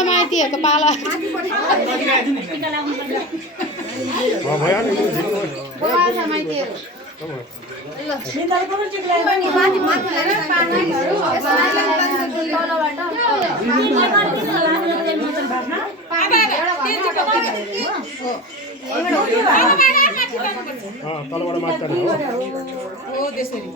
पाला माइतीहरूको पाला माइतीहरू तलबाट मात्र हो त्यसरी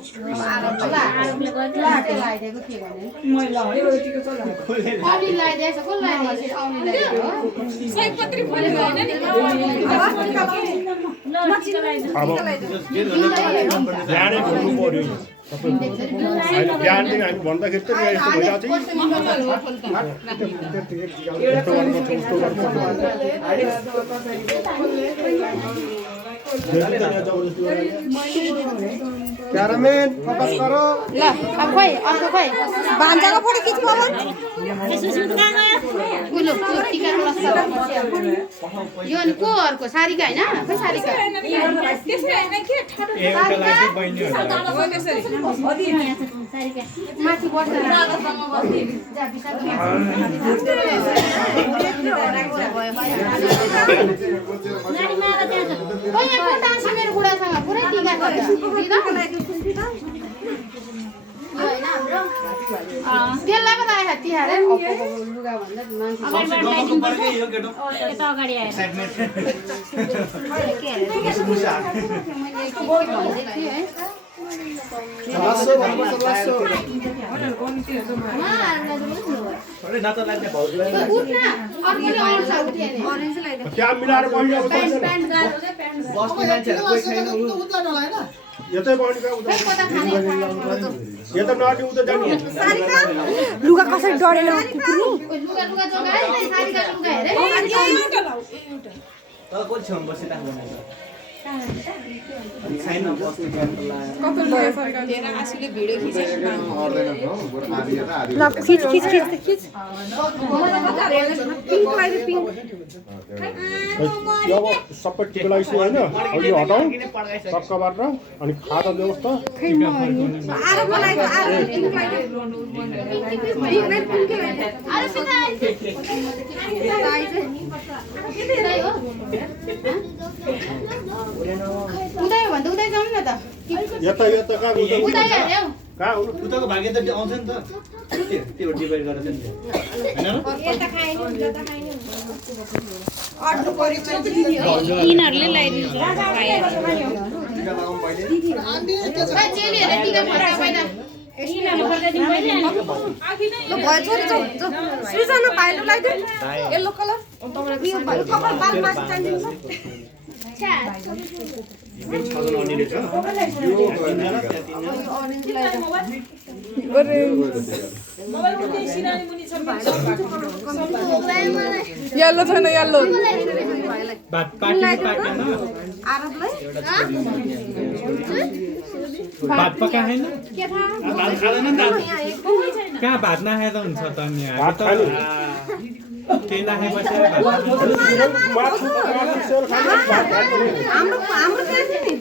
सयपत्री फुल भएन नि अब बिहानै घुम्नु पर्यो बिहानदेखि हामी भन्दाखेरि त यस्तो भइरहेको क्यारामेन फोकस करो ल अब खोइ अर्को खोइ भान्जाको फोटो खिच्नु अब उलो टिका यो अनि को अर्को सारिका हैन खै सारिका त्यसरी हैन के माथि बस्छ मेरो बुढासँग पुरै टिका गर्छ त्यसलाई पो आएको तिहार लुगा त्यहाँ मिलाएर यतै बढ्नु यता नटी उता जाने लुगा कसरी डढेन आशीले भिडियो खिचेको खिच खिच खिच खिच अब सबै टिका लगाइसक्यो होइन अब यो हटाउँ टक्कबाट अनि खादा व्यवस्था उतै भन्दा उतै जाउँ न त यता यता कहाँ उतै हेर्यौ कहाँ हुनु उताको भाग्य त आउँछ नि त त्यो डिभाइड गरेर नि हैन यिनीहरूले ल्याइदिन्छ चेलीहरूले टिका फर्का पहिला सृजना भाइलो लगाइदिउ येल्लो कलर यो भाइ कपाल बाल मास चाहिन्छ येल्लो छैन येल्लो भात पाकेन भात पकाएन भात खादैन नि कहाँ भात नखाए त हुन्छ त नि भात खानु त्यही नखाएपछि हाम्रो हाम्रो